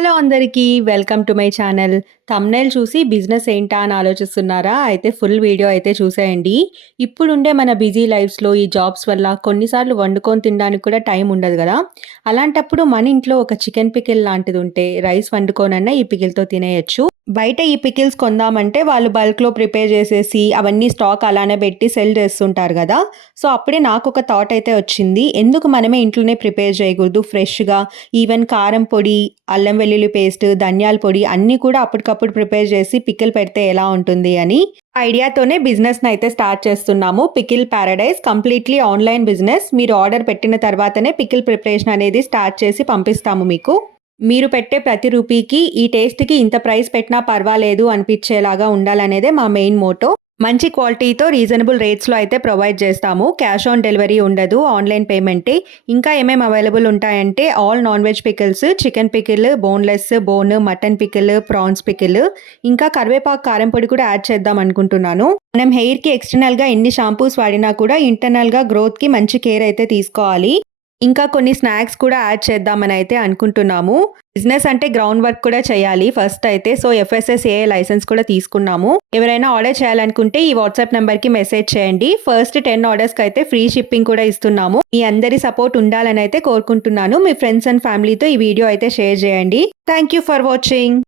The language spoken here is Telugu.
హలో అందరికీ welcome to my channel thumbnail చూసి బిజినెస్ ఏంటా అని ఆలోచిస్తున్నారా? అయితే ఫుల్ వీడియో అయితే చూసేయండి. ఇప్పుడుండే మన బిజీ లైఫ్స్లో ఈ జాబ్స్ వల్ల కొన్నిసార్లు వండుకొని తినడానికి కూడా టైం ఉండదు కదా. అలాంటప్పుడు మన ఇంట్లో ఒక చికెన్ పికిల్ లాంటిది ఉంటే రైస్ వండుకోనన్నా ఈ పికిల్తో తినేయచ్చు. బయట ఈ పికిల్స్ కొందామంటే వాళ్ళు బల్క్లో ప్రిపేర్ చేసేసి అవన్నీ స్టాక్ అలానే పెట్టి సెల్ చేస్తుంటారు కదా. సో అప్పుడే నాకు ఒక థాట్ అయితే వచ్చింది. ఎందుకు మనమే ఇంట్లోనే ప్రిపేర్ చేయకూడదు? ఫ్రెష్గా ఈవెన్ కారం పొడి అల్లం వెల్లుల్లి పేస్ట్ ధనియాల పొడి అన్నీ కూడా అప్పటికప్పుడు ప్రిపేర్ చేసి పికిల్ పెడితే ఎలా ఉంటుంది అని ఐడియాతోనే బిజినెస్ని అయితే స్టార్ట్ చేస్తున్నాము. Pickle paradise completely online business. మీరు ఆర్డర్ పెట్టిన తర్వాతనే పికిల్ ప్రిపరేషన్ అనేది స్టార్ట్ చేసి పంపిస్తాము మీకు. మీరు పెట్టే ప్రతి రూపీకి ఈ టేస్ట్కి ఇంత ప్రైస్ పెట్టినా పర్వాలేదు అనిపించేలాగా ఉండాలనేదే మా మెయిన్ మోటో. మంచి క్వాలిటీతో రీజనబుల్ రేట్స్లో అయితే ప్రొవైడ్ చేస్తాము. క్యాష్ ఆన్ డెలివరీ ఉండదు. ఆన్లైన్ పేమెంటే. ఇంకా ఏమేమి అవైలబుల్ ఉంటాయంటే all non veg pickles chicken pickle boneless bone mutton pickle prawns pickle. ఇంకా కరివేపాకు కారం పొడి కూడా యాడ్ చేద్దాం అనుకుంటున్నాను. మనం హెయిర్కి ఎక్స్టర్నల్గా ఎన్ని షాంపూస్ వాడినా కూడా ఇంటర్నల్గా గ్రోత్కి మంచి కేర్ అయితే తీసుకోవాలి. ఇంకా కొన్ని స్నాక్స్ కూడా యాడ్ చేద్దామని అయితే అనుకుంటున్నాము. బిజినెస్ అంటే గ్రౌండ్ వర్క్ కూడా చేయాలి ఫస్ట్ అయితే. సో ఎఫ్ఎస్ఎస్ఏ లైసెన్స్ కూడా తీసుకున్నాము. ఎవరైనా ఆర్డర్ చేయాలనుకుంటే ఈ వాట్సాప్ నెంబర్కి మెసేజ్ చేయండి. ఫస్ట్ టెన్ ఆర్డర్స్కి అయితే ఫ్రీ షిప్పింగ్ కూడా ఇస్తున్నాము. మీ అందరి సపోర్ట్ ఉండాలని అయితే కోరుకుంటున్నాను. మీ ఫ్రెండ్స్ అండ్ ఫ్యామిలీతో ఈ వీడియో అయితే షేర్ చేయండి. Thank you for watching.